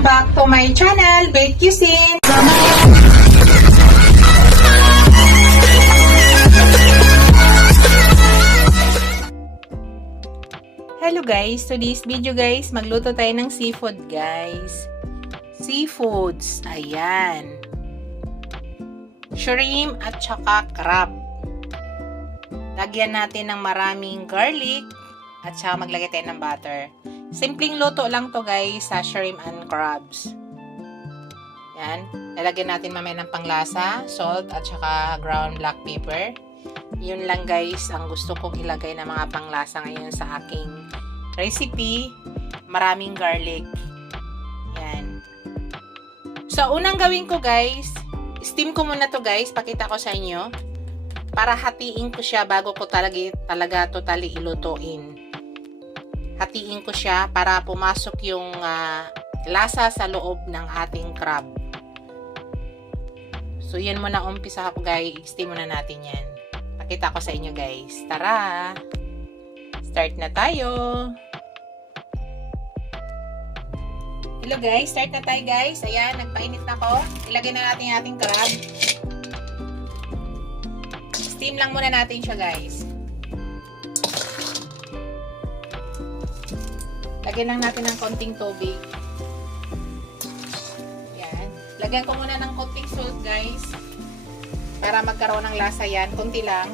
Welcome back to my channel, Bake Cuisine. Hello guys, today's video guys, magluto tayo ng seafood guys. Seafoods, ayan. Shrimp at saka crab. Lagyan natin ng maraming garlic at saka maglagay tayo ng butter. Simpleng luto lang to guys sa shrimp and crabs. Yan. Lalagyan natin mamaya ng panglasa, salt at saka ground black pepper. Yun lang guys ang gusto kong ilagay na mga panglasa ngayon sa aking recipe. Maraming garlic. Yan. So unang gawin ko guys, steam ko muna to guys. Pakita ko sa inyo. Para hatiin ko siya bago ko talaga totally ilutuin. Hatiin ko siya para pumasok yung lasa sa loob ng ating crab. So, yun muna umpisa ako guys. I-steam muna natin yan. Pakita ko sa inyo guys. Tara! Start na tayo! Hello guys! Start na tayo guys. Ayan, nagpainit na ako. Ilagay na natin yung ating crab. Steam lang muna natin siya guys. Lagyan lang natin ng konting tubig. Yan. Lagyan ko muna ng konting salt, guys. Para magkaroon ng lasa yan. Konti lang.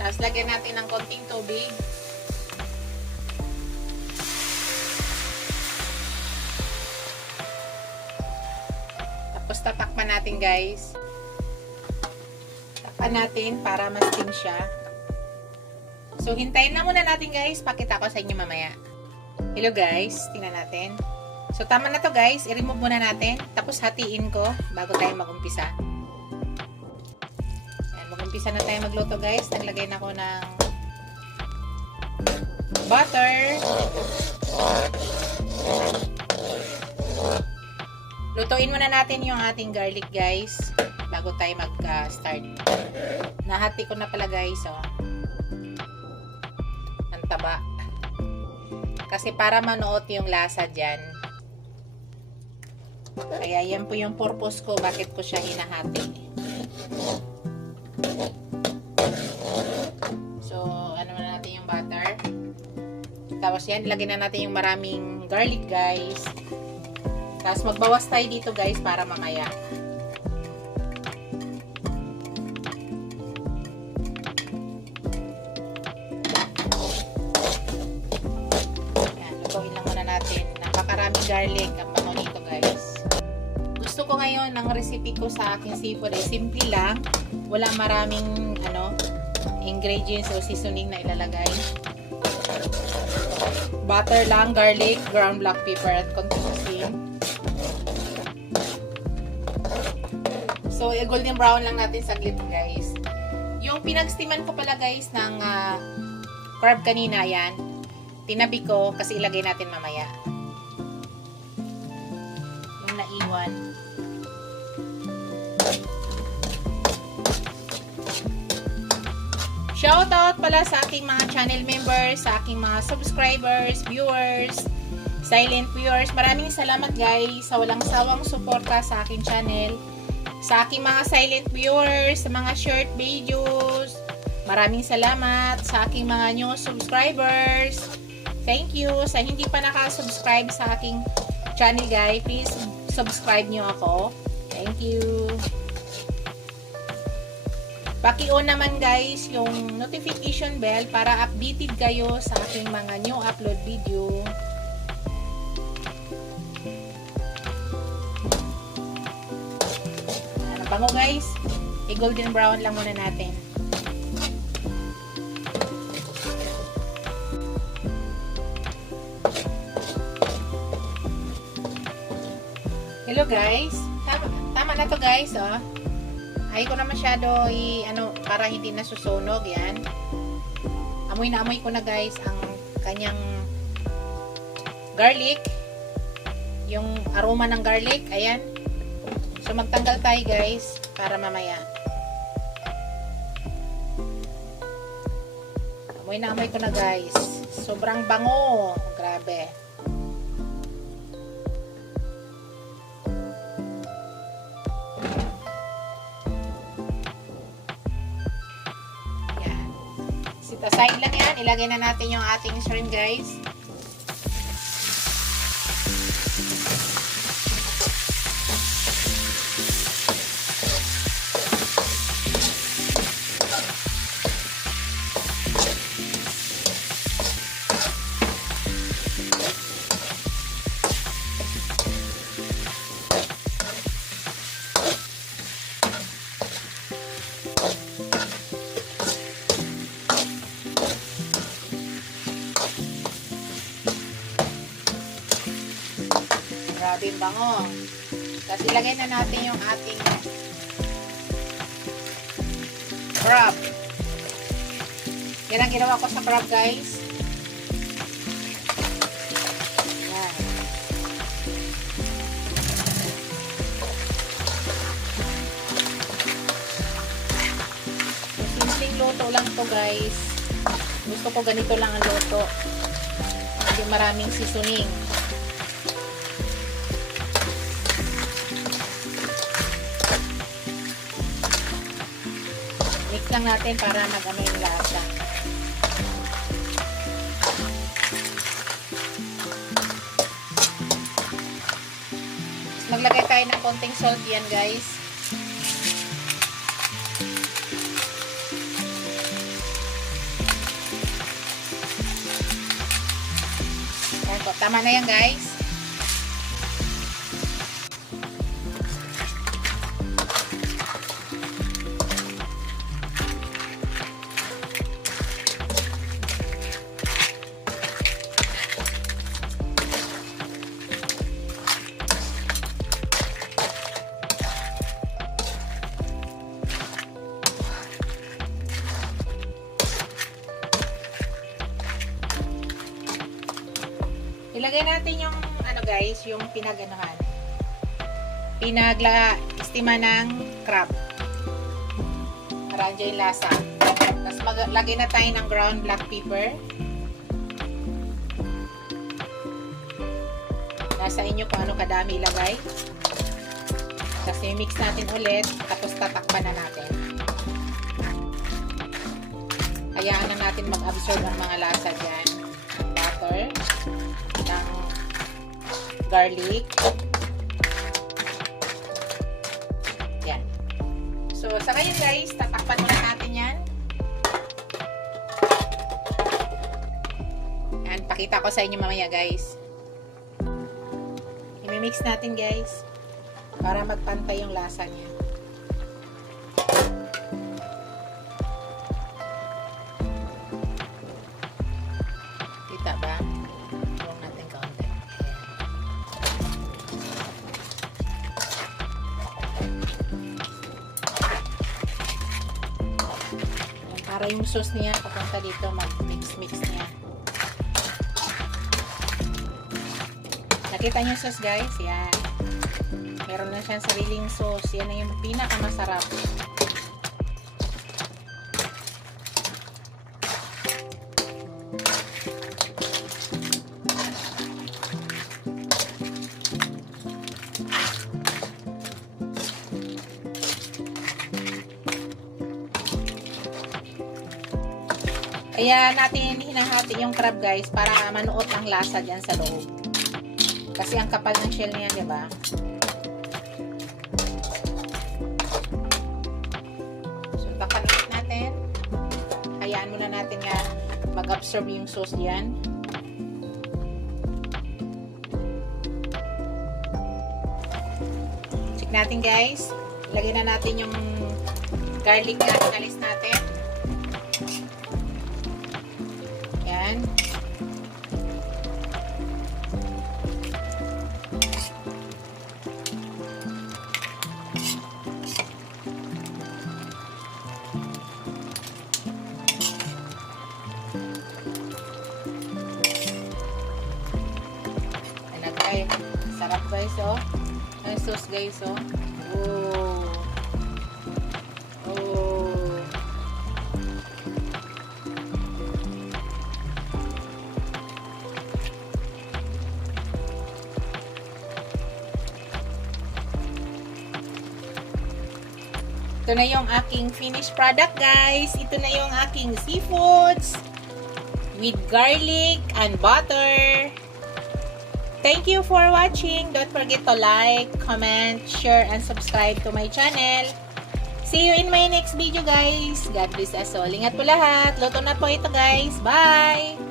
Tapos lagyan natin ng konting tubig. Tapos tatakpan natin, guys. Takpan natin para ma-steam siya. So, hintayin na muna natin guys. Pakita ko sa inyo mamaya. Hello guys. Tingnan natin. So, tama na to guys. I-remove muna natin. Tapos, hatiin ko bago tayo mag-umpisa. Ayan, mag-umpisa na tayo magluto guys. Naglagay na ako ng butter. Lutuin muna natin yung ating garlic guys. Bago tayo mag-start. Nahati ko na pala guys. Oh. Taba. Kasi para manuot yung lasa dyan. Kaya yan po yung purpose ko bakit ko siya hinahati. So, ano na natin yung butter. Tapos yan, ilagay na natin yung maraming garlic guys. Tapos magbawas tayo dito guys para mamaya. Garlic, ang bango nito guys. Gusto ko ngayon ang recipe ko sa aking seafood ay simple lang. Walang maraming ingredients o seasoning na ilalagay. Butter lang, garlic, ground black pepper at konting asin. So, golden brown lang natin saglit guys. Yung pinag-steaman ko pala guys ng crab kanina yan. Tinabi ko kasi ilagay natin mamaya. Naiwan. Shoutout pala sa aking mga channel members, sa aking mga subscribers, viewers, silent viewers. Maraming salamat guys sa walang sawang suporta sa aking channel. Sa aking mga silent viewers, sa mga short videos. Maraming salamat sa aking mga new subscribers. Thank you. Sa hindi pa nakasubscribe sa aking channel guys, please subscribe nyo ako. Thank you. Paki-on naman guys yung notification bell para updated kayo sa aking mga new upload video. Ano bango guys? I-golden brown lang muna natin. Hello guys. Tama na to guys, oh. Ayaw ko na masyado para hindi nasusunog yan. Amoy na amoy ko na guys ang kanyang garlic. Yung aroma ng garlic, ayan. So magtanggal tayo guys para mamaya. Amoy na amoy ko na guys. Sobrang bango. Grabe. Yan. Sit aside lang yan. Ilagay na natin yung ating shrimp, guys. Grabe yung bango. Tapos ilagay na natin yung ating crab. Yan ang ginawa ko sa crab, guys. Yan. Simpleng luto lang to, guys. Gusto ko ganito lang ang luto. Hindi maraming seasoning. Mix lang natin para mag-ano yung lasa. Maglagay tayo ng konting salt yan, guys. Ayan po, tama na yan, guys. Ilagay natin yung ano, guys, yung pinag-istima ng crab. Para andyan yung lasa. Tapos maglagay na tayo ng ground black pepper. Nasa inyo kung ano kadami ilagay. Tapos i-mix natin ulit. Tapos tatakpan na natin. Hayaan na natin mag-absorb ang mga lasa dyan. Butter. Ng garlic. Yan. So, sa ngayon, guys, tatakpan muna natin yan. Yan, pakita ko sa inyo mamaya, guys. I-mix natin, guys, para magpantay yung lasa niya. Kita ba? Para yung sauce niya papunta dito, mag-mix niya. Nakita niyo yung sauce, guys? Yan. Meron na siyang sariling sauce. Yan na yung pinakamasarap. Kaya natin hinahati yung crab, guys, para manuot ang lasa dyan sa loob. Kasi ang kapal ng shell niya, diba? So, takan natin. Hayaan muna natin nga mag-absorb yung sauce diyan. Check natin, guys. Ilagay na natin yung garlic na inalis natin. Yan. Ay, sarap, guys, oh. Ang sauce, guys, oh. Oh. Oh. Ito na yung aking finished product, guys. Ito na yung aking seafoods with garlic and butter. Thank you for watching. Don't forget to like, comment, share, and subscribe to my channel. See you in my next video, guys. God bless us all. Ingat po lahat. Luto na po ito, guys. Bye!